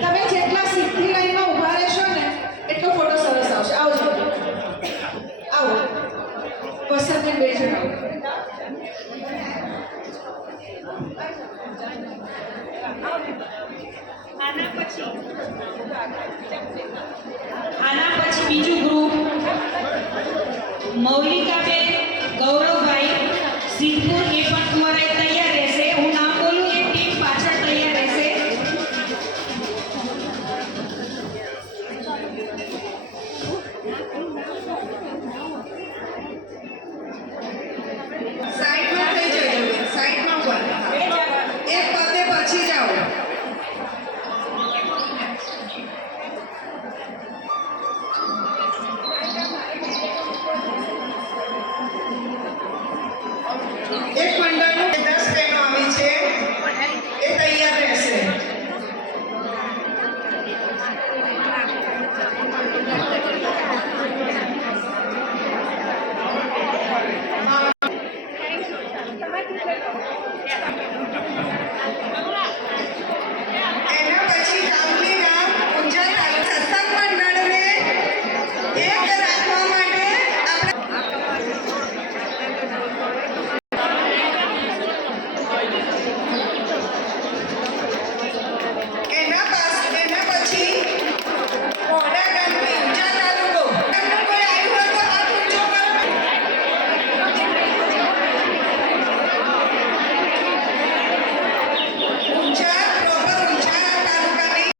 તમે જેટલા સીધી લાઈનમાં ઊભા રહેશો ને એટલો ફોટો સરસ આવશે. આવજો. આવો. વસંતબેન બેસો. આના પછી બીજું ગ્રુપ મૌલિકાબેન ગૌરવભાઈ સિદ્ધપુર એ પણ કુંવરાઈ